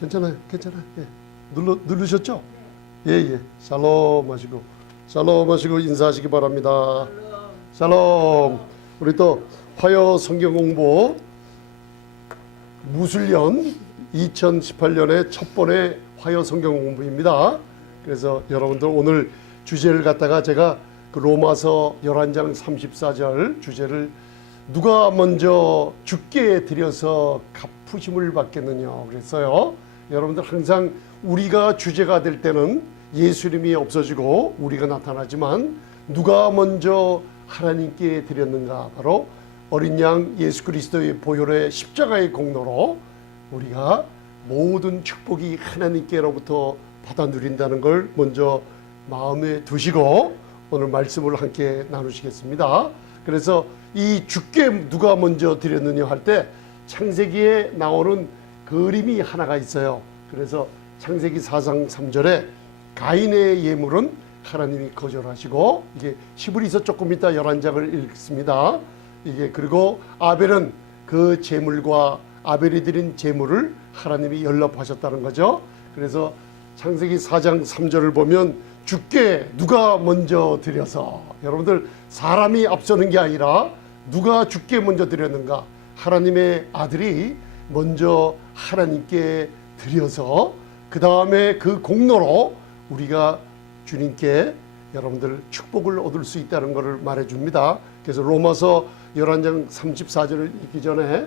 괜찮아요. 예. 누르셨죠? 예. 샬롬 하시고, 샬롬 하시고 인사하시기 바랍니다. 샬롬. 우리 또 화요 성경 공부 무술년 2018년의 첫 번의 화요 성경 공부입니다. 그래서 여러분들 오늘 주제를 갖다가 제가 그 로마서 11장 34절 주제를 누가 먼저 주께 드려서 갚으심을 받겠느냐 그랬어요. 여러분들 항상 우리가 주제가 될 때는 예수님이 없어지고 우리가 나타나지만 누가 먼저 하나님께 드렸는가? 바로 어린 양 예수 그리스도의 보혈의 십자가의 공로로 우리가 모든 축복이 하나님께로부터 받아 누린다는 걸 먼저 마음에 두시고 오늘 말씀을 함께 나누시겠습니다. 그래서 이 주께 누가 먼저 드렸느냐 할 때 창세기에 나오는 그림이 하나가 있어요. 그래서 창세기 4장 3절에 가인의 예물은 하나님이 거절하시고, 이게 히브리서 조금 이따 11장을 읽습니다. 이게 그리고 아벨은 그 제물과 아벨이 드린 제물을 하나님이 연락하셨다는 거죠. 그래서 창세기 4장 3절을 보면 주께 누가 먼저 드려서, 여러분들 사람이 앞서는 게 아니라 누가 주께 먼저 드렸는가? 하나님의 아들이 먼저 하나님께 드려서 그 다음에 그 공로로 우리가 주님께 여러분들 축복을 얻을 수 있다는 것을 말해줍니다. 그래서 로마서 11장 34절을 읽기 전에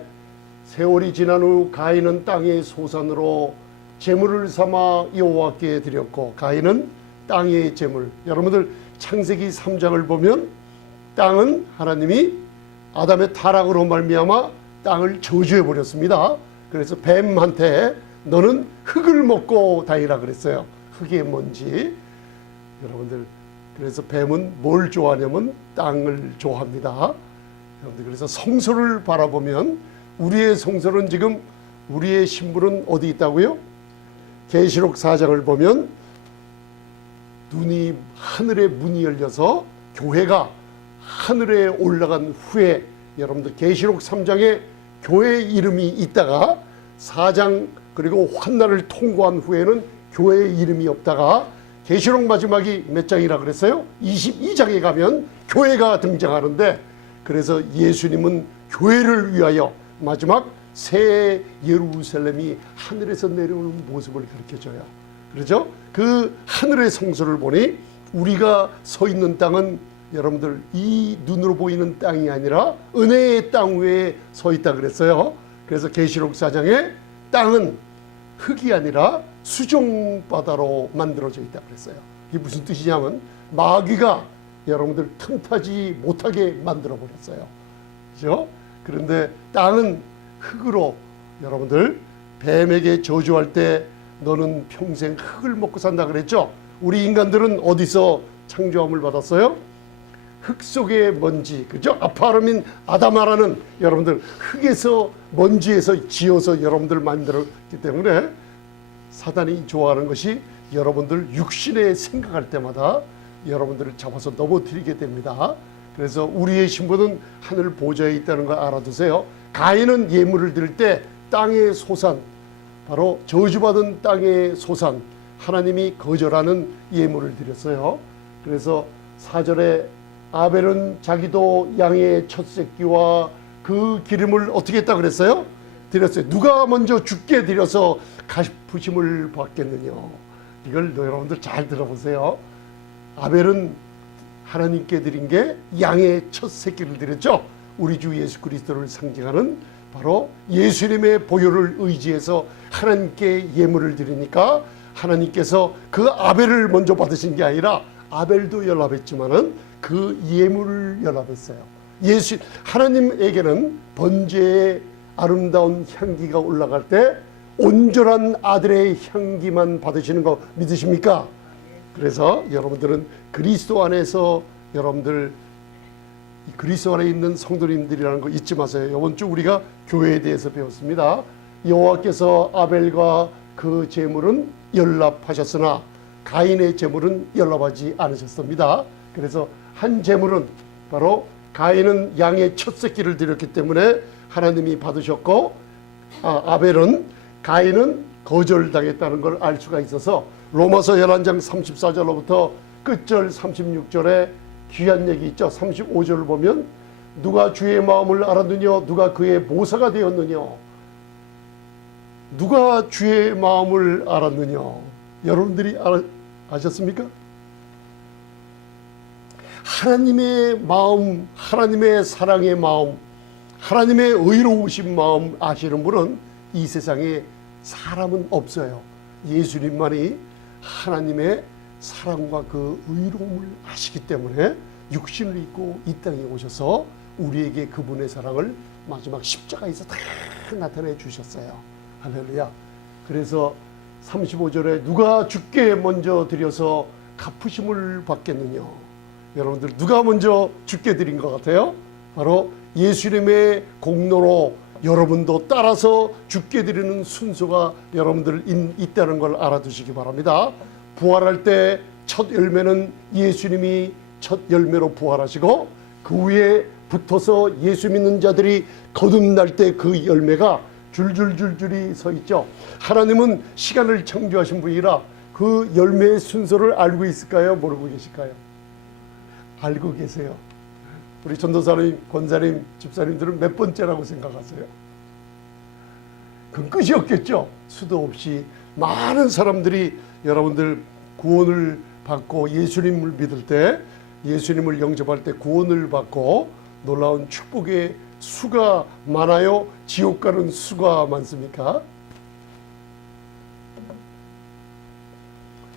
세월이 지난 후 가인은 땅의 소산으로 제물을 삼아 여호와께 드렸고, 가인은 땅의 제물. 여러분들 창세기 3장을 보면 땅은 하나님이 아담의 타락으로 말미암아 땅을 저주해 버렸습니다. 그래서 뱀한테 너는 흙을 먹고 다니라 그랬어요. 흙의 먼지. 여러분들 그래서 뱀은 뭘 좋아하냐면 땅을 좋아합니다. 여러분들 그래서 성소를 바라보면 우리의 성소는 지금 우리의 신분은 어디 있다고요? 계시록 4장을 보면 눈이 하늘의 문이 열려서 교회가 하늘에 올라간 후에, 여러분들 계시록 3장에 교회 이름이 있다가 4장 그리고 환난을 통과한 후에는 교회의 이름이 없다가 계시록 마지막이 몇 장이라 그랬어요? 22장에 가면 교회가 등장하는데, 그래서 예수님은 교회를 위하여 마지막 새 예루살렘이 하늘에서 내려오는 모습을 가르쳐줘요. 그렇죠? 그 하늘의 성소를 보니 우리가 서 있는 땅은 여러분들 이 눈으로 보이는 땅이 아니라 은혜의 땅 위에 서 있다 그랬어요. 그래서 계시록 4장에 땅은 흙이 아니라 수정바다로 만들어져 있다 그랬어요. 이게 무슨 뜻이냐면 마귀가 여러분들 틈타지 못하게 만들어 버렸어요. 그렇죠? 그런데 땅은 흙으로, 여러분들 뱀에게 저주할 때 너는 평생 흙을 먹고 산다 그랬죠? 우리 인간들은 어디서 창조함을 받았어요? 흙 속의 먼지, 그죠? 아파르민 아다마라는 여러분들 흙에서 먼지에서 지어서 여러분들 만들었기 때문에 사단이 좋아하는 것이 여러분들 육신에 생각할 때마다 여러분들을 잡아서 넘어뜨리게 됩니다. 그래서 우리의 신분은 하늘 보좌에 있다는 걸 알아두세요. 가인은 예물을 드릴 때 땅의 소산, 바로 저주받은 땅의 소산, 하나님이 거절하는 예물을 드렸어요. 그래서 4절에 아벨은 자기도 양의 첫 새끼와 그 기름을 어떻게 했다 그랬어요? 드렸어요. 누가 먼저 주께 드려서 갚으심을 받겠느냐? 이걸 여러분들 잘 들어보세요. 아벨은 하나님께 드린 게 양의 첫 새끼를 드렸죠. 우리 주 예수 그리스도를 상징하는 바로 예수님의 보혈을 의지해서 하나님께 예물을 드리니까 하나님께서 그 아벨을 먼저 받으신 게 아니라 아벨도 연합했지만은 그 예물을 연합했어요. 하나님에게는 번제의 아름다운 향기가 올라갈 때 온전한 아들의 향기만 받으시는 거 믿으십니까? 그래서 여러분들은 그리스도 안에서 여러분들 그리스도 안에 있는 성도님들이라는 거 잊지 마세요. 이번 주 우리가 교회에 대해서 배웠습니다. 여호와께서 아벨과 그 제물은 연합하셨으나 가인의 제물은 연합하지 않으셨습니다. 그래서 한 제물은 바로 가인은 양의 첫 새끼를 드렸기 때문에 하나님이 받으셨고, 가인은 거절당했다는 걸 알 수가 있어서 로마서 11장 34절로부터 끝절 36절에 귀한 얘기 있죠. 35절을 보면 누가 주의 마음을 알았느냐, 누가 그의 모사가 되었느냐. 누가 주의 마음을 알았느냐. 여러분들이 아셨습니까? 하나님의 마음, 하나님의 사랑의 마음, 하나님의 의로우신 마음 아시는 분은 이 세상에 사람은 없어요. 예수님만이 하나님의 사랑과 그 의로움을 아시기 때문에 육신을 입고 이 땅에 오셔서 우리에게 그분의 사랑을 마지막 십자가에서 다 나타내 주셨어요. 할렐루야. 그래서 35절에 누가 주께 먼저 드려서 갚으심을 받겠느냐. 여러분들 누가 먼저 주께 드린 것 같아요? 바로 예수님의 공로로 여러분도 따라서 주께 드리는 순서가 여러분들 있다는 걸 알아두시기 바랍니다. 부활할 때 첫 열매는 예수님이 첫 열매로 부활하시고 그 위에 붙어서 예수 믿는 자들이 거듭날 때 그 열매가 줄줄줄줄이 서 있죠. 하나님은 시간을 창조하신 분이라 그 열매의 순서를 알고 있을까요? 모르고 계실까요? 알고 계세요. 우리 전도사님, 권사님, 집사님들은 몇 번째라고 생각하세요? 그 끝이 없겠죠. 수도 없이 많은 사람들이 여러분들 구원을 받고 예수님을 믿을 때, 예수님을 영접할 때 구원을 받고 놀라운 축복의 수가 많아요? 지옥 가는 수가 많습니까?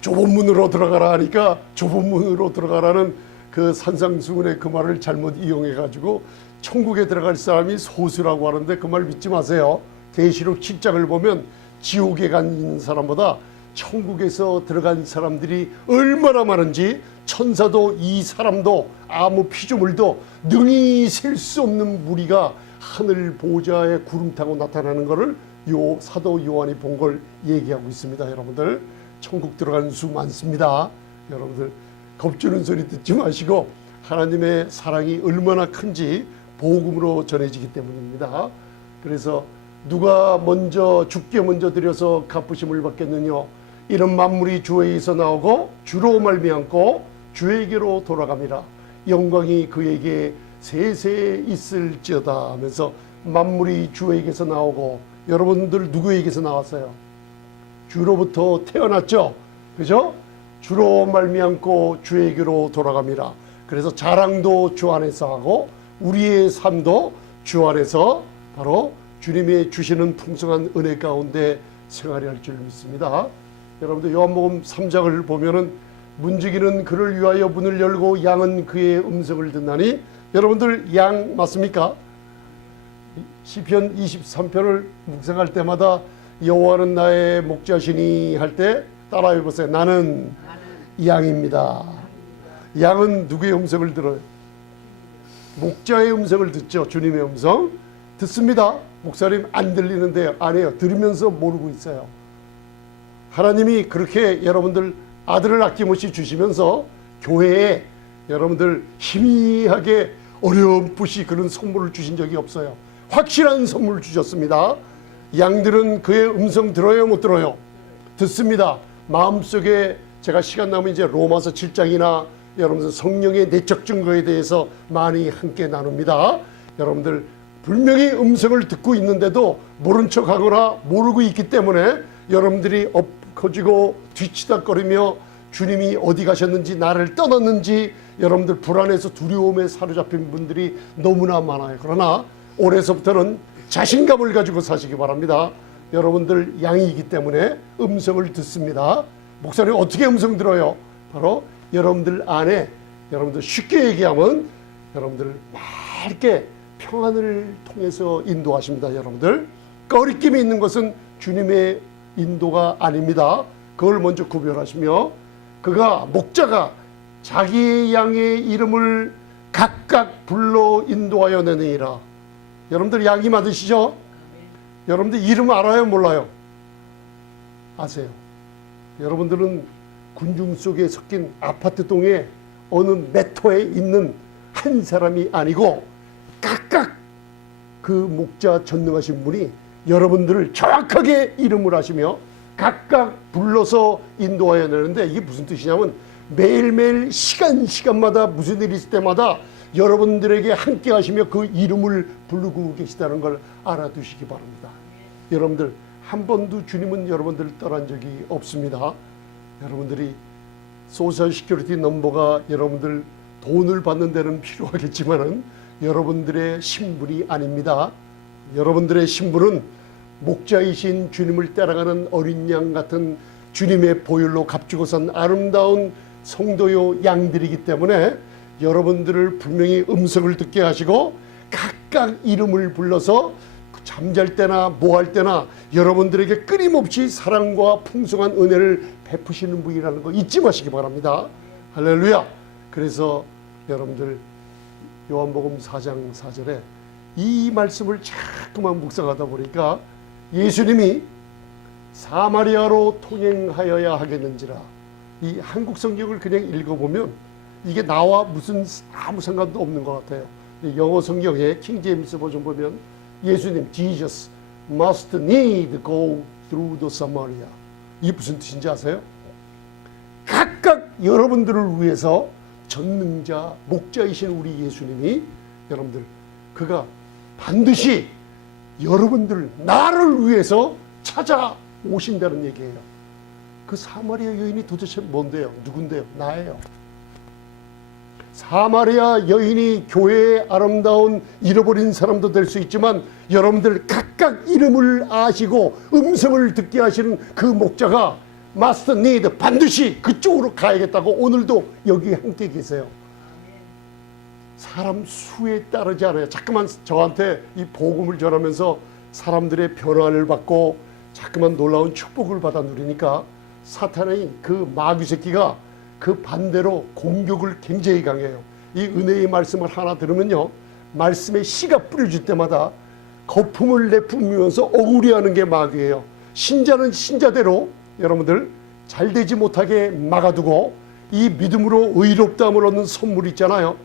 좁은 문으로 들어가라 하니까 좁은 문으로 들어가라는 그 산상수훈의 그 말을 잘못 이용해 가지고 천국에 들어갈 사람이 소수라고 하는데 그 말 믿지 마세요. 계시록 7장을 보면 지옥에 간 사람보다 천국에서 들어간 사람들이 얼마나 많은지 천사도 이 사람도 아무 피조물도 능히 셀 수 없는 무리가 하늘 보좌에 구름 타고 나타나는 것을 사도 요한이 본 걸 얘기하고 있습니다. 여러분들 천국 들어가는 수 많습니다. 여러분들 겁주는 소리 듣지 마시고 하나님의 사랑이 얼마나 큰지 복음으로 전해지기 때문입니다. 그래서 누가 먼저 주께 먼저 드려서 갚으심을 받겠느냐. 이런 만물이 주에게서 나오고 주로 말미암고 주에게로 돌아갑니다. 영광이 그에게 세세 있을지어다 하면서 만물이 주에게서 나오고 여러분들 누구에게서 나왔어요? 주로부터 태어났죠. 그죠? 주로 말미암고 주에게로 돌아갑니다. 그래서 자랑도 주 안에서 하고 우리의 삶도 주 안에서 바로 주님이 주시는 풍성한 은혜 가운데 생활이 할 줄 믿습니다. 여러분들 요한복음 3장을 보면은 문지기는 그를 위하여 문을 열고 양은 그의 음성을 듣나니 여러분들 양 맞습니까? 시편 23편을 묵상할 때마다 여호와는 나의 목자시니 할 때 따라해 보세요. 나는 양입니다. 양은 누구의 음성을 들어요? 목자의 음성을 듣죠. 주님의 음성 듣습니다. 목사님 안 들리는데요. 안 해요. 들으면서 모르고 있어요. 하나님이 그렇게 여러분들 아들을 아낌없이 주시면서 교회에 여러분들 희미하게 어렴풋이 그런 선물을 주신 적이 없어요. 확실한 선물을 주셨습니다. 양들은 그의 음성 들어요, 못 들어요? 듣습니다. 마음속에 제가 시간 나면 이제 로마서 7장이나 여러분들 성령의 내적 증거에 대해서 많이 함께 나눕니다. 여러분들 분명히 음성을 듣고 있는데도 모른 척하거나 모르고 있기 때문에 여러분들이 엎어지고 뒤치다거리며 주님이 어디 가셨는지 나를 떠났는지 여러분들 불안해서 두려움에 사로잡힌 분들이 너무나 많아요. 그러나 올해서부터는 자신감을 가지고 사시기 바랍니다. 여러분들 양이기 때문에 음성을 듣습니다. 목사님 어떻게 음성 들어요? 바로 여러분들 안에 여러분들 쉽게 얘기하면 여러분들 맑게 평안을 통해서 인도하십니다. 여러분들 꺼리낌이 있는 것은 주님의 인도가 아닙니다. 그걸 먼저 구별하시며 그가 목자가 자기의 양의 이름을 각각 불러 인도하여 내느니라. 여러분들 양이 맞으시죠? 여러분들 이름 알아요? 몰라요? 아세요? 여러분들은 군중 속에 섞인 아파트 동에 어느 메터에 있는 한 사람이 아니고 각각 그 목자 전능하신 분이 여러분들을 정확하게 이름을 하시며 각각 불러서 인도하여 내는데 이게 무슨 뜻이냐면 매일매일 시간마다 무슨 일이 있을 때마다 여러분들에게 함께 하시며 그 이름을 부르고 계시다는 걸 알아두시기 바랍니다. 여러분들 한 번도 주님은 여러분들을 떠난 적이 없습니다. 여러분들이 소셜 시큐리티 넘버가 여러분들 돈을 받는 데는 필요하겠지만은 여러분들의 신분이 아닙니다. 여러분들의 신분은 목자이신 주님을 따라가는 어린 양 같은 주님의 보혈로 값주고 산 아름다운 성도요 양들이기 때문에 여러분들을 분명히 음성을 듣게 하시고 각각 이름을 불러서 잠잘 때나 뭐 할 때나 여러분들에게 끊임없이 사랑과 풍성한 은혜를 베푸시는 분이라는 거 잊지 마시기 바랍니다. 할렐루야. 그래서 여러분들 요한복음 4장 4절에 이 말씀을 자꾸만 묵상하다 보니까 예수님이 사마리아로 통행하여야 하겠는지라. 이 한국 성경을 그냥 읽어보면 이게 나와 무슨 아무 상관도 없는 것 같아요. 영어 성경에 킹 제임스 버전 보면 예수님 Jesus must need go through the Samaria. 이게 무슨 뜻인지 아세요? 각각 여러분들을 위해서 전능자 목자이신 우리 예수님이 여러분들 그가 반드시 여러분들 나를 위해서 찾아오신다는 얘기예요. 그 사마리아 여인이 도대체 뭔데요? 누군데요? 나예요. 사마리아 여인이 교회의 아름다운 잃어버린 사람도 될 수 있지만 여러분들 각각 이름을 아시고 음성을 듣게 하시는 그 목자가 마스터 니드 반드시 그쪽으로 가야겠다고 오늘도 여기 함께 계세요. 사람 수에 따르지 않아요. 자꾸만 저한테 이 복음을 전하면서 사람들의 변화를 받고 자꾸만 놀라운 축복을 받아 누리니까 사탄의 그 마귀 새끼가 그 반대로 공격을 굉장히 강해요. 이 은혜의 말씀을 하나 들으면요, 말씀에 씨가 뿌려질 때마다 거품을 내뿜으면서 억울해하는 게 마귀예요. 신자는 신자대로 여러분들 잘 되지 못하게 막아두고 이 믿음으로 의롭다함을 얻는 선물 있잖아요.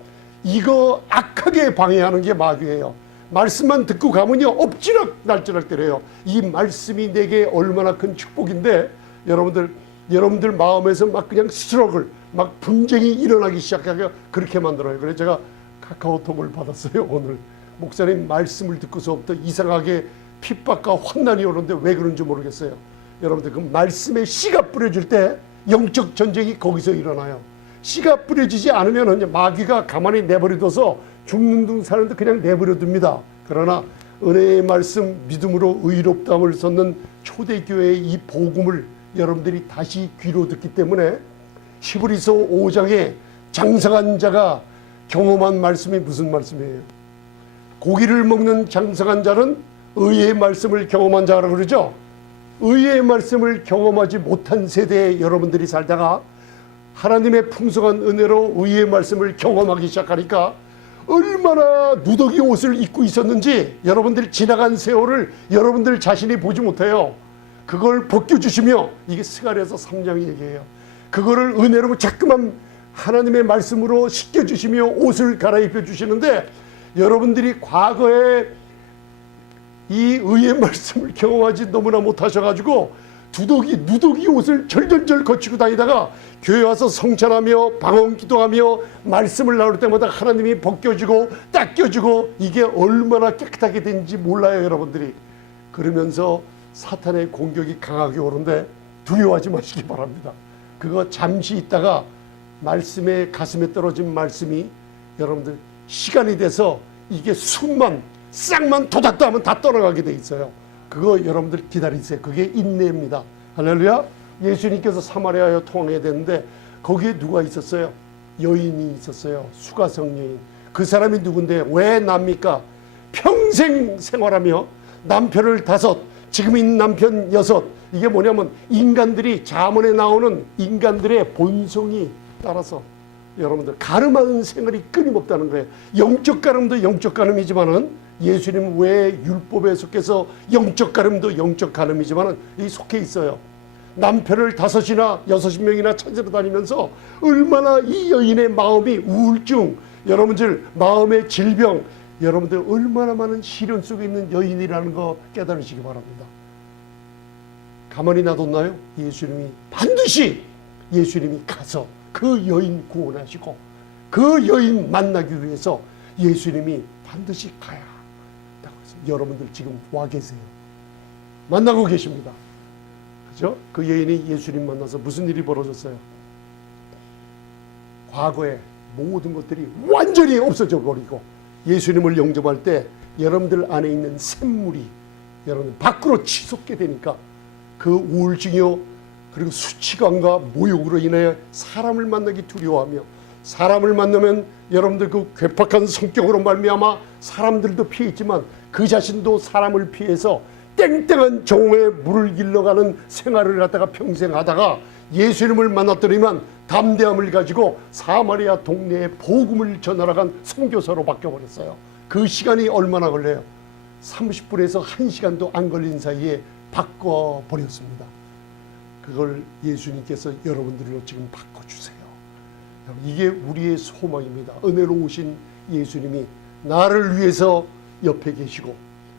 이거 악하게 방해하는 게 마귀예요. 말씀만 듣고 가면요 엎지락 날지락 때려요. 이 말씀이 내게 얼마나 큰 축복인데 여러분들 마음에서 막 그냥 스트러글 막 분쟁이 일어나기 시작하게 그렇게 만들어요. 그래서 제가 카카오톡을 받았어요. 오늘 목사님 말씀을 듣고서부터 이상하게 핍박과 환난이 오는데 왜 그런지 모르겠어요. 여러분들 그 말씀에 씨가 뿌려질 때 영적 전쟁이 거기서 일어나요. 씨가 뿌려지지 않으면 마귀가 가만히 내버려둬서 죽는 둥 사는데 그냥 내버려둡니다. 그러나 은혜의 말씀 믿음으로 의롭다함을 쏟는 초대교회의 이 복음을 여러분들이 다시 귀로 듣기 때문에 히브리서 5장에 장성한 자가 경험한 말씀이 무슨 말씀이에요? 고기를 먹는 장성한 자는 의의 말씀을 경험한 자라고 그러죠. 의의 말씀을 경험하지 못한 세대에 여러분들이 살다가 하나님의 풍성한 은혜로 의의 말씀을 경험하기 시작하니까 얼마나 누더기 옷을 입고 있었는지 여러분들이 지나간 세월을 여러분들 자신이 보지 못해요. 그걸 벗겨주시며 이게 스가랴서 3장 얘기예요. 그거를 은혜로 자꾸만 하나님의 말씀으로 씻겨주시며 옷을 갈아입혀 주시는데 여러분들이 과거에 이 의의 말씀을 경험하지 너무나 못하셔가지고 누더기 옷을 절절절 거치고 다니다가 교회 와서 성찬하며 방언 기도하며 말씀을 나눌 때마다 하나님이 벗겨주고 닦여주고 이게 얼마나 깨끗하게 된지 몰라요. 여러분들이 그러면서 사탄의 공격이 강하게 오는데 두려워하지 마시기 바랍니다. 그거 잠시 있다가 말씀에 가슴에 떨어진 말씀이 여러분들 시간이 돼서 이게 숨만 싹만 도닥다 하면 다 떠나가게 돼 있어요. 그거 여러분들 기다리세요. 그게 인내입니다. 할렐루야. 예수님께서 사마리아에 통해야 되는데 거기에 누가 있었어요? 여인이 있었어요. 수가성 여인. 그 사람이 누군데 왜 납니까? 평생 생활하며 남편을 5, 지금 있는 남편 6. 이게 뭐냐면 인간들이 자문에 나오는 인간들의 본성이 따라서 여러분들 가늠하는 생활이 끊임없다는 거예요. 영적 가늠도 영적 가늠이지만은 예수님 외에 율법에 속해서 영적 가늠도 영적 가늠이지만은 이 속해 있어요. 남편을 5이나 6명이나 찾으러 다니면서 얼마나 이 여인의 마음이 우울증, 여러분들 마음의 질병, 여러분들 얼마나 많은 시련 속에 있는 여인이라는 거 깨달으시기 바랍니다. 가만히 놔뒀나요? 예수님이 반드시 예수님이 가서 그 여인 구원하시고 그 여인 만나기 위해서 예수님이 반드시 가야 한다고 해서 여러분들 지금 와 계세요. 만나고 계십니다. 그죠? 그 여인이 예수님 만나서 무슨 일이 벌어졌어요? 과거에 모든 것들이 완전히 없어져 버리고 예수님을 영접할 때 여러분들 안에 있는 샘물이 여러분들 밖으로 치솟게 되니까 그 우울증이요 그리고 수치감과 모욕으로 인하여 사람을 만나기 두려워하며 사람을 만나면 여러분들 그 괴팍한 성격으로 말미암아 사람들도 피했지만 그 자신도 사람을 피해서 땡땡한 정오에 물을 길러가는 생활을 갖다가 평생 하다가 예수님을 만났더니만 담대함을 가지고 사마리아 동네에 복음을 전하러 간 선교사로 바뀌어버렸어요. 그 시간이 얼마나 걸려요? 30분에서 1시간도 안 걸린 사이에 바꿔버렸습니다. 그걸 예수님께서 여러분들로 지금 바꿔주세요. 이게 우리의 소망입니다. 은혜로우신 예수님이 나를 위해서 옆에 계시고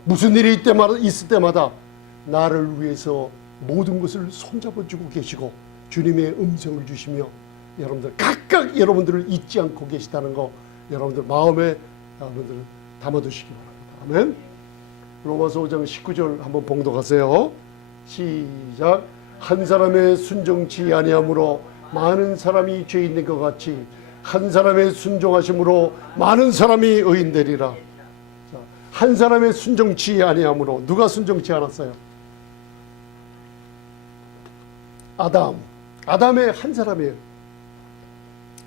무슨 일이 있을 때마다 나를 위해서 모든 것을 손잡아주고 계시고 주님의 음성을 주시며 여러분들 각각 여러분들을 잊지 않고 계시다는 거 여러분들 마음에 여러분들 담아두시기 바랍니다. 아멘. 로마서 5장 19절 한번 봉독하세요. 시작. 한 사람의 순종치 아니함으로 많은 사람이 죄인 된 것 같이 한 사람의 순종하심으로 많은 사람이 의인 되리라. 한 사람의 순종치 아니함으로 누가 순종치 않았어요? 아담의 한 사람이에요.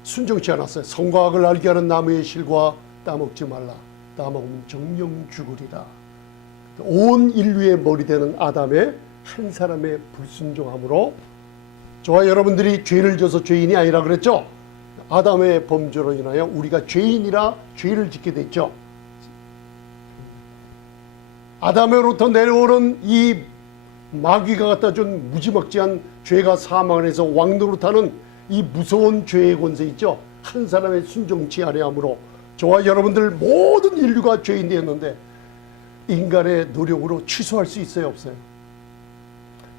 순종치 않았어요. 선과 악을 알게 하는 나무의 실과 따먹지 말라. 따먹으면 정령 죽으리라. 온 인류의 머리 되는 아담의 한 사람의 불순종함으로 저와 여러분들이 죄를 져서 죄인이 아니라 그랬죠. 아담의 범죄로 인하여 우리가 죄인이라 죄를 짓게 됐죠. 아담으로부터 내려오는 이 마귀가 갖다 준 무지막지한 죄가 사망을 해서 왕노릇하는 이 무서운 죄의 권세 있죠. 한 사람의 순종치 아니함으로 저와 여러분들 모든 인류가 죄인 되었는데 인간의 노력으로 취소할 수 있어요, 없어요?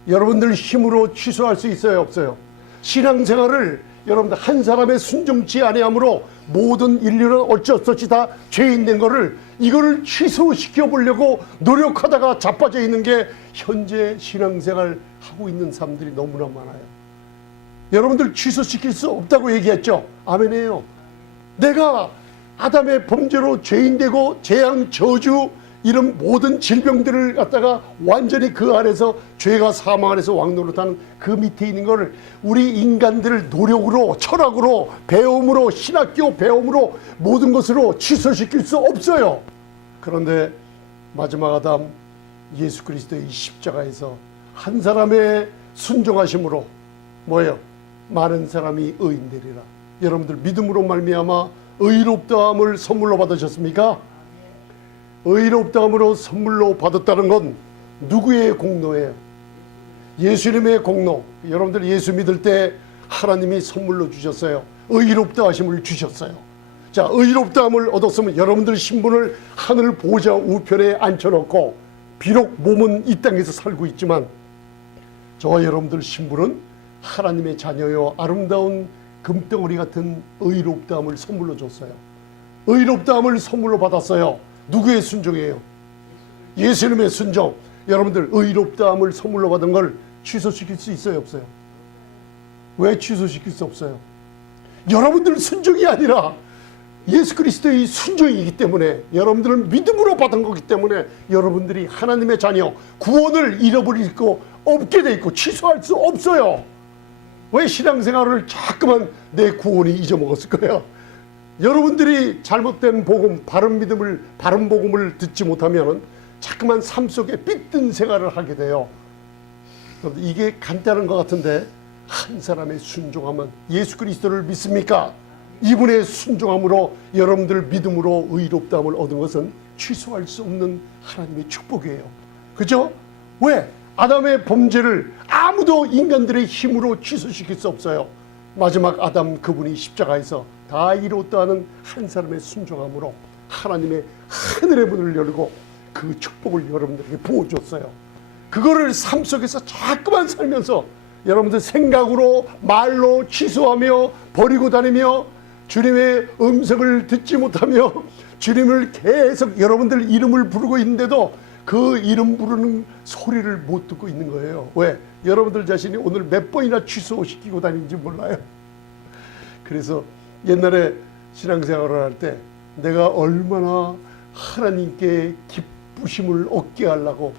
여러분들 힘으로 취소할 수 있어요, 없어요? 신앙생활을 여러분들 한 사람의 순종치 아니함으로 모든 인류는 어쩔 수 없이 다 죄인 된 거를 이거를 취소시켜 보려고 노력하다가 자빠져 있는 게 현재 신앙생활 하고 있는 사람들이 너무나 많아요. 여러분들 취소시킬 수 없다고 얘기했죠. 아멘이에요. 내가 아담의 범죄로 죄인 되고 재앙, 저주 이런 모든 질병들을 갖다가 완전히 그 안에서 죄가 사망 안에서 왕노릇하는 그 밑에 있는 거를 우리 인간들 노력으로 철학으로 배움으로 신학교 배움으로 모든 것으로 취소시킬 수 없어요. 그런데 마지막 아담 예수 그리스도의 십자가에서 한 사람의 순종하심으로 뭐예요? 많은 사람이 의인 되리라. 여러분들 믿음으로 말미암아 의롭다함을 선물로 받으셨습니까? 의롭다함으로 선물로 받았다는 건 누구의 공로예요? 예수님의 공로. 여러분들 예수 믿을 때 하나님이 선물로 주셨어요. 의롭다 하심을 주셨어요. 자, 의롭다함을 얻었으면 여러분들 신분을 하늘 보좌 우편에 앉혀놓고 비록 몸은 이 땅에서 살고 있지만 저와 여러분들 신분은 하나님의 자녀요 아름다운 금덩어리 같은 의롭다함을 선물로 줬어요. 의롭다함을 선물로 받았어요. 누구의 순종이에요? 예수님의 순종. 여러분들 의롭다함을 선물로 받은 걸 취소시킬 수 있어요, 없어요? 왜 취소시킬 수 없어요? 여러분들 순종이 아니라 예수 그리스도의 순종이기 때문에 여러분들은 믿음으로 받은 거기 때문에 여러분들이 하나님의 자녀 구원을 잃어버릴 거 없게 돼 있고 취소할 수 없어요. 왜 신앙생활을 자꾸만 내 구원이 잊어먹었을 거예요? 여러분들이 잘못된 복음, 바른 믿음을, 바른 복음을 듣지 못하면 자꾸만 삶 속에 삐뚤 생활을 하게 돼요. 이게 간단한 것 같은데 한 사람의 순종하면 예수 그리스도를 믿습니까? 이분의 순종함으로 여러분들 믿음으로 의롭다함을 얻은 것은 취소할 수 없는 하나님의 축복이에요. 그죠? 왜? 아담의 범죄를 아무도 인간들의 힘으로 취소시킬 수 없어요. 마지막 아담 그분이 십자가에서 다 이뤘다 하는 한 사람의 순종함으로 하나님의 하늘의 문을 열고 그 축복을 여러분들에게 부어줬어요. 그거를 삶 속에서 자꾸만 살면서 여러분들 생각으로 말로 취소하며 버리고 다니며 주님의 음성을 듣지 못하며 주님을 계속 여러분들 이름을 부르고 있는데도 그 이름 부르는 소리를 못 듣고 있는 거예요. 왜? 여러분들 자신이 오늘 몇 번이나 취소시키고 다니는지 몰라요. 그래서 옛날에 신앙생활을 할 때 내가 얼마나 하나님께 기쁘심을 얻게 하려고,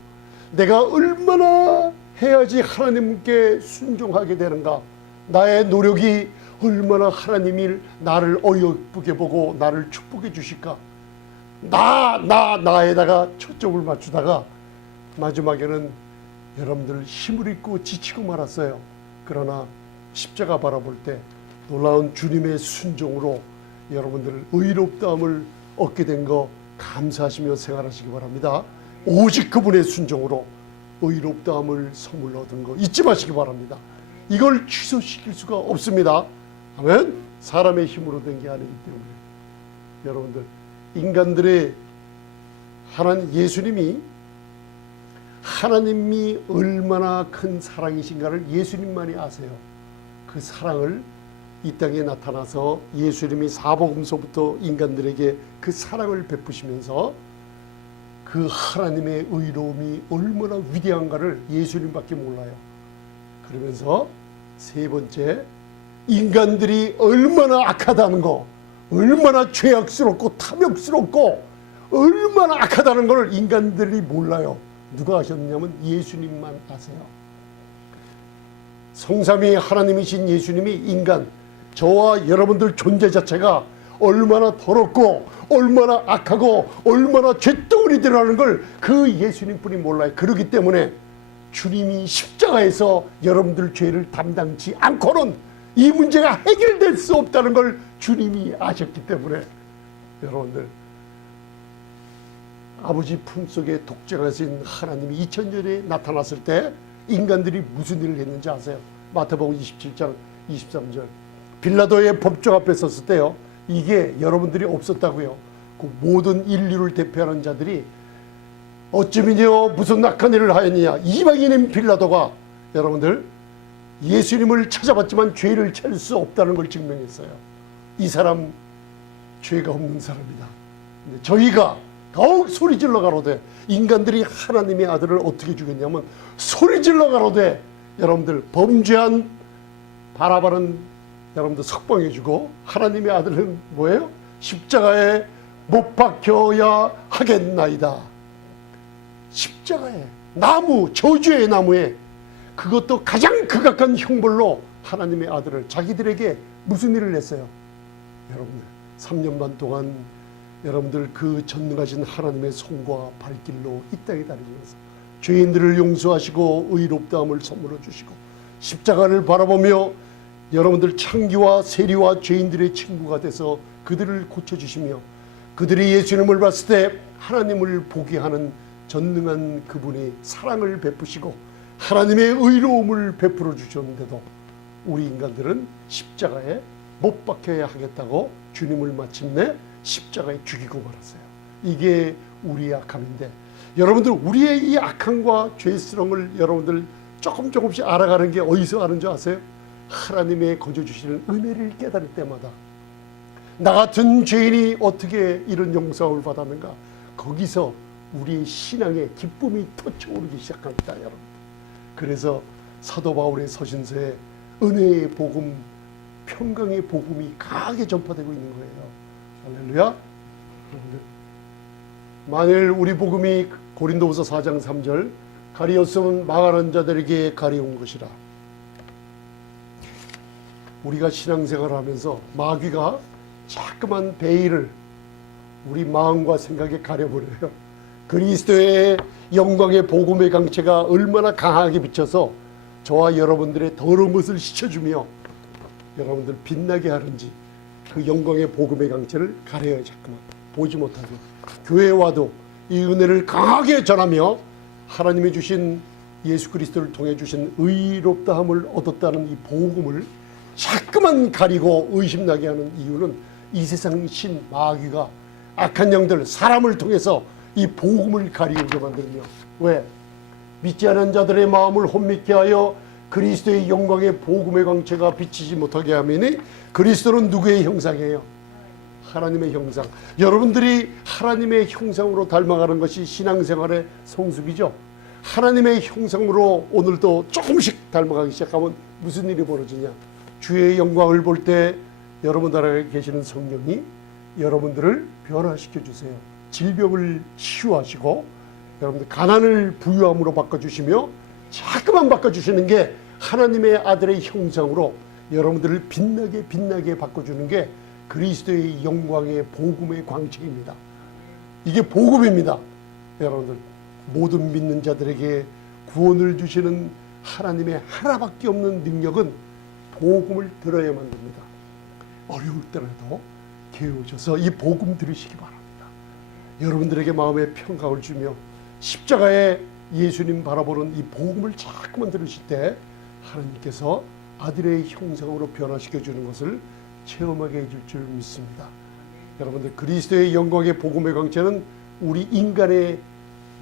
내가 얼마나 해야지 하나님께 순종하게 되는가, 나의 노력이 얼마나 하나님이 나를 어여쁘게 보고 나를 축복해 주실까, 나에다가 초점을 맞추다가 마지막에는 여러분들 힘을 잃고 지치고 말았어요. 그러나 십자가 바라볼 때 놀라운 주님의 순종으로 여러분들 의롭다함을 얻게 된 거 감사하시며 생활하시기 바랍니다. 오직 그분의 순종으로 의롭다함을 선물로 얻은 거 잊지 마시기 바랍니다. 이걸 취소시킬 수가 없습니다. 아멘. 사람의 힘으로 된 게 아니기 때문에. 여러분들, 인간들의 하나님이 얼마나 큰 사랑이신가를 예수님만이 아세요. 그 사랑을 이 땅에 나타나서 예수님이 사복음서부터 인간들에게 그 사랑을 베푸시면서 그 하나님의 의로움이 얼마나 위대한가를 예수님밖에 몰라요. 그러면서 세 번째, 인간들이 얼마나 악하다는 거, 얼마나 죄악스럽고 탐욕스럽고 얼마나 악하다는 걸 인간들이 몰라요. 누가 아셨냐면 예수님만 아세요. 성삼위 하나님이신 예수님이 인간, 저와 여러분들 존재 자체가 얼마나 더럽고 얼마나 악하고 얼마나 쇳덩어리들이라는 걸 그 예수님뿐이 몰라요. 그렇기 때문에 주님이 십자가에서 여러분들 죄를 담당치 않고는 이 문제가 해결될 수 없다는 걸 주님이 아셨기 때문에, 여러분들, 아버지 품속에 독자가 신 하나님이 2000년에 나타났을 때 인간들이 무슨 일을 했는지 아세요? 마태복음 27장 23절, 빌라도의 법정 앞에 섰을 때요, 이게 여러분들이 없었다고요. 그 모든 인류를 대표하는 자들이 어찌미뇨 무슨 악한 일을 하였느냐, 이방인인 빌라도가 여러분들 예수님을 찾아봤지만 죄를 찰 수 없다는 걸 증명했어요. 이 사람 죄가 없는 사람이다. 근데 저희가 더욱 소리질러 가로되, 인간들이 하나님의 아들을 어떻게 죽였냐면 소리질러 가로되, 여러분들 범죄한 바라바는 여러분들 석방해주고, 하나님의 아들은 뭐예요? 십자가에 못 박혀야 하겠나이다. 십자가에, 나무, 저주의 나무에, 그것도 가장 극악한 형벌로 하나님의 아들을, 자기들에게 무슨 일을 했어요? 여러분들 3년 반 동안 여러분들 그 전능하신 하나님의 손과 발길로 이 땅에 다니면서 죄인들을 용서하시고 의롭다함을 선물로 주시고, 십자가를 바라보며 여러분들 창기와 세리와 죄인들의 친구가 돼서 그들을 고쳐주시며, 그들이 예수님을 봤을 때 하나님을 보게 하는 전능한 그분이 사랑을 베푸시고 하나님의 의로움을 베풀어 주셨는데도 우리 인간들은 십자가에 못 박혀야 하겠다고 주님을 마침내 십자가에 죽이고 말았어요. 이게 우리의 악함인데, 여러분들 우리의 이 악함과 죄스러움을 여러분들 조금씩 알아가는 게 어디서 아는 줄 아세요? 하나님의 거저 주시는 은혜를 깨달을 때마다, 나 같은 죄인이 어떻게 이런 용서를 받았는가, 거기서 우리의 신앙의 기쁨이 터쳐오르기 시작합니다, 여러분. 그래서 사도 바울의 서신서에 은혜의 복음, 평강의 복음이 강하게 전파되고 있는 거예요. 할렐루야. 만일 우리 복음이 고린도후서 4장 3절, 가리었으면 망하는 자들에게 가리운 것이라. 우리가 신앙생활을 하면서 마귀가 자꾸만 베일을 우리 마음과 생각에 가려버려요. 그리스도의 영광의 복음의 강체가 얼마나 강하게 비쳐서 저와 여러분들의 더러운 것을 씻어주며 여러분들 빛나게 하는지, 그 영광의 복음의 강체를 가려요. 자꾸만 보지 못하고, 교회에 와도 이 은혜를 강하게 전하며 하나님이 주신 예수 그리스도를 통해 주신 의롭다함을 얻었다는 이 복음을 자꾸만 가리고 의심나게 하는 이유는 이 세상 신 마귀가, 악한 영들, 사람을 통해서 이 복음을 가리우게 만들며, 왜? 믿지 않은 자들의 마음을 혼미케 하여 그리스도의 영광의 복음의 광채가 비치지 못하게 하매니 그리스도는 누구의 형상이에요? 하나님의 형상. 여러분들이 하나님의 형상으로 닮아가는 것이 신앙생활의 성숙이죠. 하나님의 형상으로 오늘도 조금씩 닮아가기 시작하면 무슨 일이 벌어지냐? 주의 영광을 볼 때 여러분들 안에 계시는 성령이 여러분들을 변화시켜 주세요. 질병을 치유하시고 여러분들 가난을 부유함으로 바꿔주시며 자꾸만 바꿔주시는 게 하나님의 아들의 형상으로 여러분들을 빛나게 바꿔주는 게 그리스도의 영광의 복음의 광채입니다. 이게 복음입니다. 여러분들 모든 믿는 자들에게 구원을 주시는 하나님의 하나밖에 없는 능력은 복음을 들어야만 됩니다. 어려울 때라도 깨우셔서 이 복음 들으시기 바랍니다. 여러분들에게 마음의 평강을 주며 십자가에 예수님 바라보는 이 복음을 자꾸만 들으실 때 하나님께서 아들의 형상으로 변화시켜 주는 것을 체험하게 해줄 줄 믿습니다. 여러분들 그리스도의 영광의 복음의 광채는 우리 인간의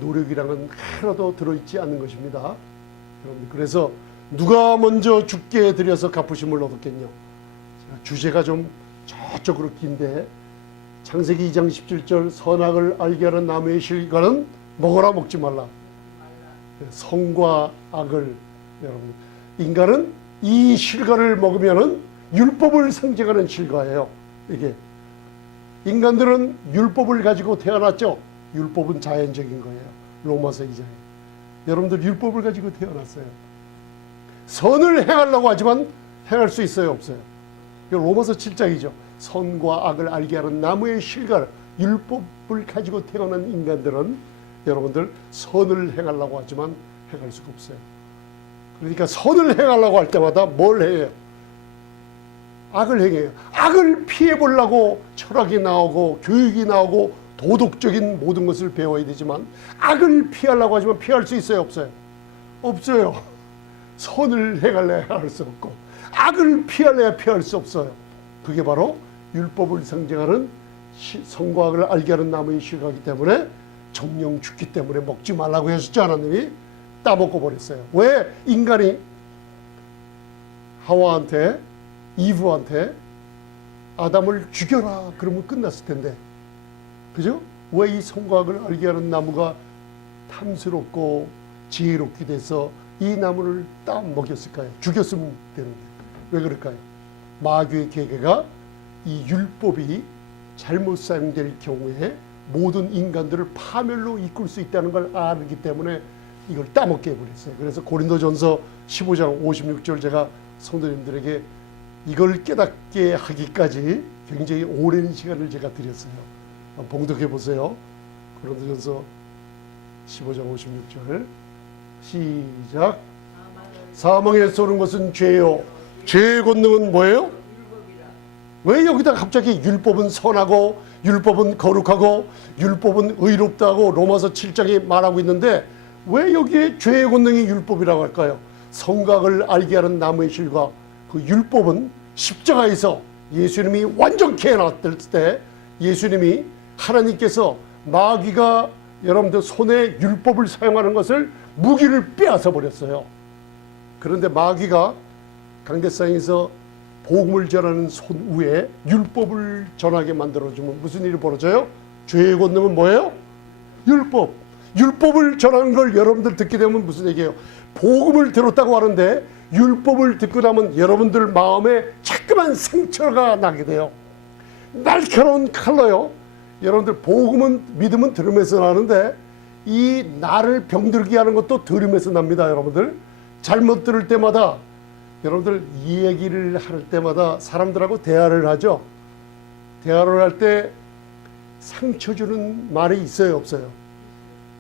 노력이랑은 하나도 들어있지 않는 것입니다. 여러분 그래서 누가 먼저 주께 드려서 갚으심을 얻었겠냐? 주제가 좀 저쪽으로 긴데 창세기 2장 17절 선악을 알게 하는 나무의 실과는 먹어라 먹지 말라. 선과 악을 여러분 인간은 이 실과를 먹으면은 율법을 상징하는 실과예요. 이게 인간들은 율법을 가지고 태어났죠. 율법은 자연적인 거예요. 로마서 2장에 여러분들 율법을 가지고 태어났어요. 선을 행하려고 하지만 행할 수 있어요 없어요? 로마서 7장이죠. 선과 악을 알게 하는 나무의 실과 율법을 가지고 태어난 인간들은 여러분들 선을 행하려고 하지만 행할 수가 없어요. 그러니까 선을 행하려고 할 때마다 뭘 해요? 악을 행해요. 악을 피해보려고 철학이 나오고 교육이 나오고 도덕적인 모든 것을 배워야 되지만 악을 피하려고 하지만 피할 수 있어요 없어요? 없어요. 선을 행할래야 할 수 없고 악을 피할래야 피할 수 없어요. 그게 바로 율법을 상징하는 선과 악을 알게 하는 나무의 실과이기 때문에 정령 죽기 때문에 먹지 말라고 하셨죠. 하나님이 따먹고 버렸어요. 왜? 인간이 하와한테 이브한테 아담을 죽여라 그러면 끝났을 텐데 그죠? 왜 이 선과 악을 알게 하는 나무가 탐스럽고 지혜롭게 돼서 이 나무를 따 먹였을까요? 죽였으면 되는데 왜 그럴까요? 마귀의 계계가 이 율법이 잘못 사용될 경우에 모든 인간들을 파멸로 이끌 수 있다는 걸 알기 때문에 이걸 따먹게 해버렸어요. 그래서 고린도전서 15장 56절 제가 성도님들에게 이걸 깨닫게 하기까지 굉장히 오랜 시간을 제가 드렸어요. 봉독해 보세요. 고린도전서 15장 56절 시작. 사망에 쏘는 것은 죄요. 죄의 권능은 뭐예요? 왜 여기다 갑자기 율법은 선하고 율법은 거룩하고 율법은 의롭다고 로마서 7장에 말하고 있는데 왜 여기에 죄의 권능이 율법이라고 할까요? 성각을 알게 하는 나무의 실과 그 율법은 십자가에서 예수님이 완전케 해놨을 때 예수님이 하나님께서 마귀가 여러분들 손에 율법을 사용하는 것을 무기를 빼앗아 버렸어요. 그런데 마귀가 강대상에서 복음을 전하는 손 위에 율법을 전하게 만들어주면 무슨 일이 벌어져요? 죄의 권능은 뭐예요? 율법. 율법을 전하는 걸 여러분들 듣게 되면 무슨 얘기예요? 복음을 들었다고 하는데 율법을 듣고 나면 여러분들 마음에 자꾸만 상처가 나게 돼요. 날카로운 칼로요. 여러분들 복음은 믿음은 들으면서 나는데 이 나를 병들게 하는 것도 들으면서 납니다. 여러분들 잘못 들을 때마다 여러분들 이 얘기를 할 때마다 사람들하고 대화를 하죠. 대화를 할 때 상처 주는 말이 있어요 없어요?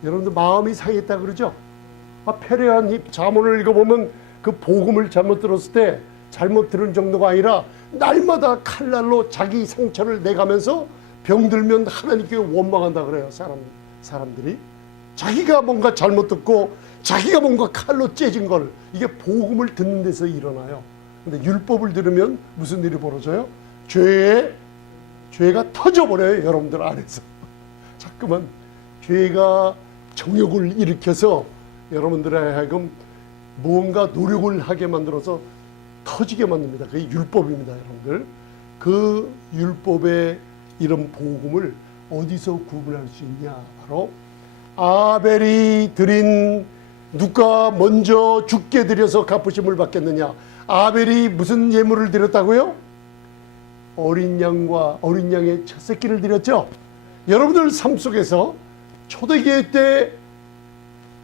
여러분들 마음이 상했다 그러죠. 페레한 자문을 읽어보면 그 복음을 잘못 들었을 때 잘못 들은 정도가 아니라 날마다 칼날로 자기 상처를 내가면서 병들면 하나님께 원망한다 그래요. 사람들이 자기가 뭔가 잘못 듣고 자기가 뭔가 칼로 째진 걸 이게 복음을 듣는 데서 일어나요. 근데 율법을 들으면 무슨 일이 벌어져요? 죄가 터져버려요. 여러분들 안에서 자꾸만 죄가 정욕을 일으켜서 여러분들에 하여금 무언가 노력을 하게 만들어서 터지게 만듭니다. 그게 율법입니다, 여러분들. 그 율법의 이런 복음을 어디서 구분할 수 있냐? 바로 아벨이 드린, 누가 먼저 죽게 드려서 갚으심을 받겠느냐? 아벨이 무슨 예물을 드렸다고요? 어린 양의 첫 새끼를 드렸죠. 여러분들 삶 속에서 초대교회 때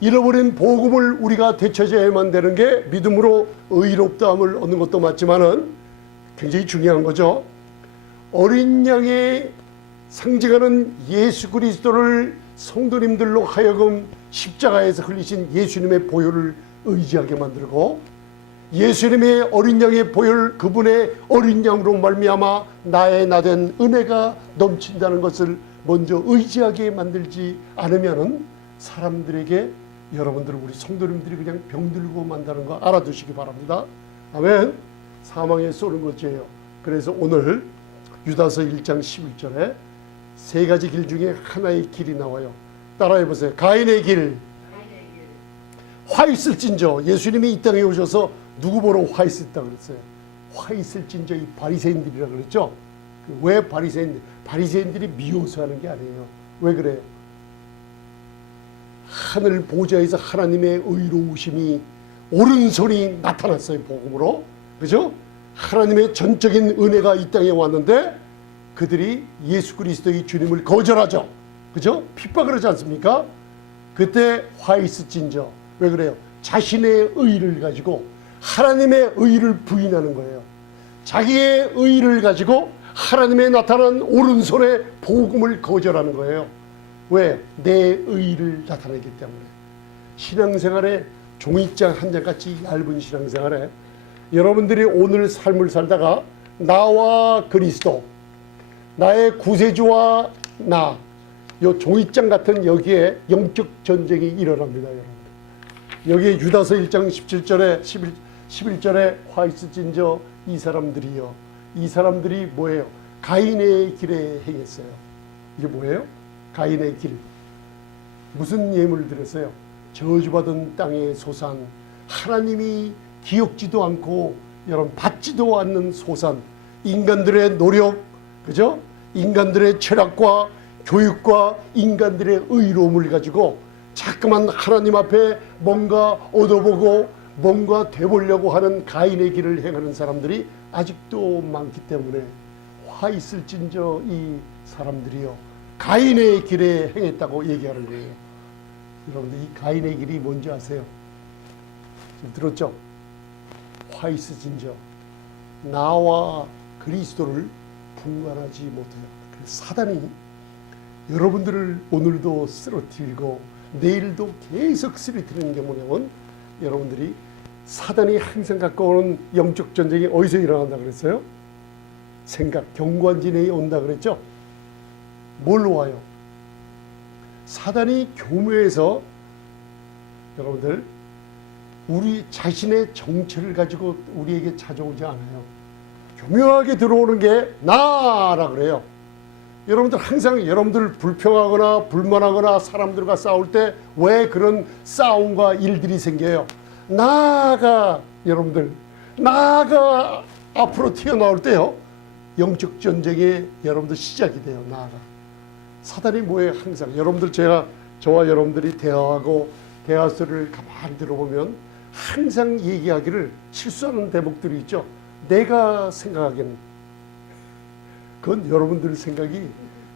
잃어버린 복음을 우리가 되찾아야만 되는 게 믿음으로 의롭다함을 얻는 것도 맞지만은 굉장히 중요한 거죠. 어린 양의 상징하는 예수 그리스도를 성도님들로 하여금 십자가에서 흘리신 예수님의 보혈을 의지하게 만들고, 예수님의 어린 양의 보혈, 그분의 어린 양으로 말미암아 나의 나된 은혜가 넘친다는 것을 먼저 의지하게 만들지 않으면은 사람들에게, 여러분들 우리 성도님들이 그냥 병들고 만다는 거 알아두시기 바랍니다. 아멘. 사망에 쏘는 것이에요. 그래서 오늘 유다서 1장 11절에 세 가지 길 중에 하나의 길이 나와요. 따라해 보세요. 가인의 길. 화 있을진저. 예수님이 이 땅에 오셔서 누구 보러 화 있었다 그랬어요? 화 있을진저 이 바리새인들이라 그랬죠. 왜 바리새인들이 미워서 하는 게 아니에요. 왜 그래요? 하늘 보좌에서 하나님의 의로우심이 오른손이 나타났어요. 복음으로. 그죠? 하나님의 전적인 은혜가 이 땅에 왔는데 그들이 예수 그리스도의 주님을 거절하죠. 그죠? 핍박을 하지 않습니까? 그때 화 있을진저. 왜 그래요? 자신의 의를 가지고 하나님의 의를 부인하는 거예요. 자기의 의를 가지고 하나님의 나타난 오른손의 복음을 거절하는 거예요. 왜? 내 의를 나타내기 때문에. 신앙생활에 종이장 한 장같이 얇은 신앙생활에 여러분들이 오늘 삶을 살다가 나와 그리스도, 나의 구세주와 나, 요 종이장 같은 여기에 영적 전쟁이 일어납니다. 여러분. 여기에 유다서 1장 17절에 11절에 화 있을진저 이 사람들이요. 이 사람들이 뭐예요? 가인의 길에 행했어요. 이게 뭐예요? 가인의 길. 무슨 예물을 드렸어요? 저주받은 땅의 소산, 하나님이 기억지도 않고 여러분 받지도 않는 소산, 인간들의 노력, 그죠? 인간들의 철학과 교육과 인간들의 의로움을 가지고 자꾸만 하나님 앞에 뭔가 얻어보고 뭔가 되보려고 하는 가인의 길을 행하는 사람들이 아직도 많기 때문에 화 있을진저 이 사람들이요 가인의 길에 행했다고 얘기하는 거예요. 여러분들 이 가인의 길이 뭔지 아세요? 지금 들었죠? 화 있을진저 나와 그리스도를 분간하지 못해요. 그래서 사단이 여러분들을 오늘도 쓰러뜨리고 내일도 계속 쓰러뜨리는 게 뭐냐면 여러분들이 사단이 항상 갖고 오는 영적 전쟁이 어디서 일어난다 그랬어요? 생각, 경관진에 온다 그랬죠? 뭘로 와요? 사단이 교묘해서 여러분들 우리 자신의 정체를 가지고 우리에게 찾아오지 않아요. 교묘하게 들어오는 게 나라 그래요. 여러분들 항상 여러분들 불평하거나 불만하거나 사람들과 싸울 때 왜 그런 싸움과 일들이 생겨요? 나가 여러분들 나가 앞으로 튀어나올 때요 영적 전쟁의 여러분들 시작이 돼요. 나가 사단이 뭐예요? 항상 여러분들 저와 여러분들이 대화하고 대화서를 가만히 들어보면 항상 얘기하기를 실수하는 대목들이 있죠. 내가 생각하기에는 그건 여러분들 생각이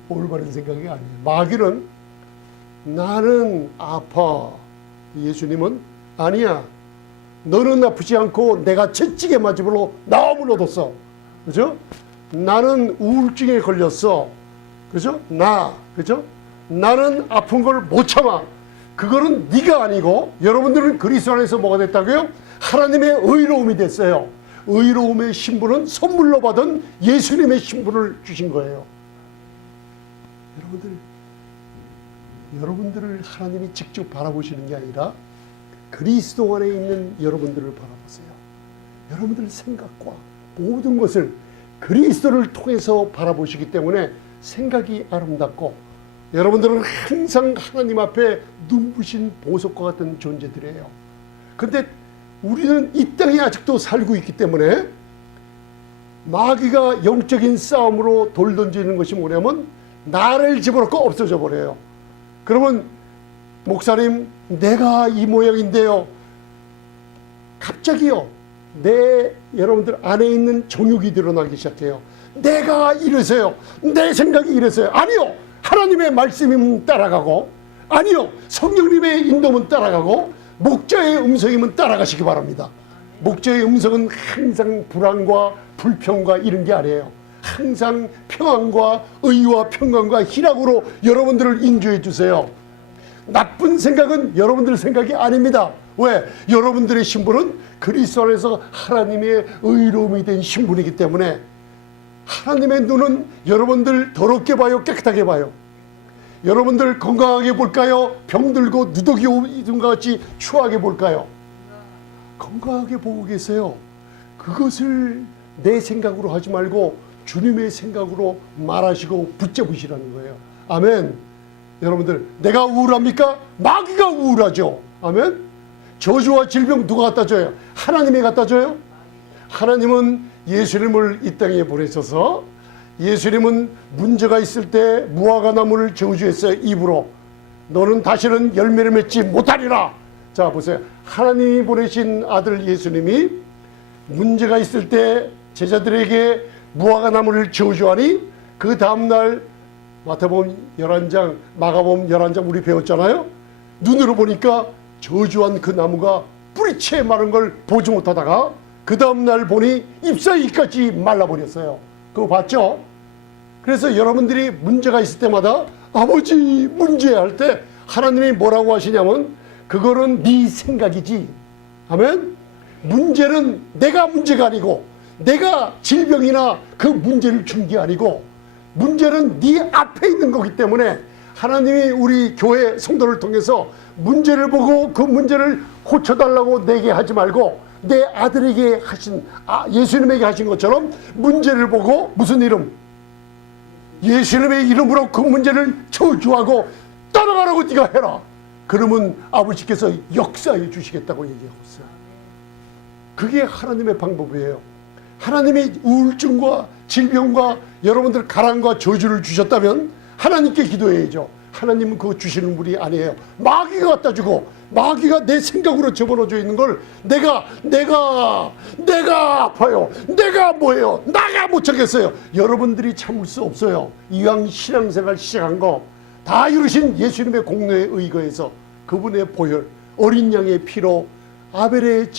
올바른 생각이 아니에요. 마귀는 나는 아파. 예수님은 아니야. 너는 아프지 않고 내가 채찍에 맞음으로 나음을 얻었어. 그죠? 나는 우울증에 걸렸어. 그죠? 그죠? 나는 아픈 걸 못 참아. 그거는 네가 아니고 여러분들은 그리스도 안에서 뭐가 됐다고요? 하나님의 의로움이 됐어요. 의로움의 신분은 선물로 받은 예수님의 신분을 주신 거예요. 여러분들을 하나님이 직접 바라보시는 게 아니라 그리스도 안에 있는 여러분들을 바라보세요. 여러분들 생각과 모든 것을 그리스도를 통해서 바라보시기 때문에 생각이 아름답고 여러분들은 항상 하나님 앞에 눈부신 보석과 같은 존재들이에요. 근데 우리는 이 땅에 아직도 살고 있기 때문에 마귀가 영적인 싸움으로 돌 던지는 것이 뭐냐면 나를 집어넣고 없어져 버려요. 그러면 목사님, 내가 이 모양인데요. 갑자기요, 여러분들 안에 있는 정욕이 드러나기 시작해요. 내가 이래서요, 내 생각이 이래서요. 아니요, 하나님의 말씀이면 따라가고, 아니요, 성령님의 인도면 따라가고, 목자의 음성이면 따라가시기 바랍니다. 목자의 음성은 항상 불안과 불평과 이런 게 아니에요. 항상 평안과 의와 평강과 희락으로 여러분들을 인도해 주세요. 나쁜 생각은 여러분들 생각이 아닙니다. 왜? 여러분들의 신분은 그리스도 안에서 하나님의 의로움이 된 신분이기 때문에 하나님의 눈은 여러분들 더럽게 봐요, 깨끗하게 봐요? 여러분들 건강하게 볼까요? 병들고 누더기 오는 것 같이 추하게 볼까요? 건강하게 보고 계세요. 그것을 내 생각으로 하지 말고 주님의 생각으로 말하시고 붙잡으시라는 거예요. 아멘. 여러분들, 내가 우울합니까? 마귀가 우울하죠. 아멘. 저주와 질병 누가 갖다 줘요? 하나님이 갖다 줘요? 하나님은 예수님을 이 땅에 보내셔서 예수님은 문제가 있을 때 무화과 나무를 저주했어요. 입으로. 너는 다시는 열매를 맺지 못하리라. 자, 보세요. 하나님이 보내신 아들 예수님이 문제가 있을 때 제자들에게 무화과 나무를 저주하니 그 다음날 마태복음 11장, 마가복음 11장 우리 배웠잖아요. 눈으로 보니까 저주한 그 나무가 뿌리채 마른 걸 보지 못하다가 그 다음날 보니 잎사귀까지 말라버렸어요. 그거 봤죠? 그래서 여러분들이 문제가 있을 때마다 아버지 문제 할 때 하나님이 뭐라고 하시냐면 그거는 네 생각이지. 아멘? 문제는 내가 문제가 아니고 내가 질병이나 그 문제를 준 게 아니고 문제는 네 앞에 있는 거기 때문에 하나님이 우리 교회 성도를 통해서 문제를 보고 그 문제를 고쳐달라고 내게 하지 말고 내 아들에게 하신 예수님에게 하신 것처럼 문제를 보고 무슨 이름? 예수님의 이름으로 그 문제를 저주하고 떠나가라고 네가 해라. 그러면 아버지께서 역사해 주시겠다고 얘기하고 있어요. 그게 하나님의 방법이에요. 하나님이 우울증과 질병과 여러분들 가랑과 저주를 주셨다면 하나님께 기도해야죠. 하나님은 그거 주시는 분이 아니에요. 마귀가 갖다 주고 마귀가 내 생각으로 집어넣어져 있는 걸 내가 아파요. 내가 뭐예요. 나가 못 참겠어요. 여러분들이 참을 수 없어요. 이왕 신앙생활 시작한 거 다 이루신 예수님의 공로에 의거해서 그분의 보혈 어린 양의 피로 아벨의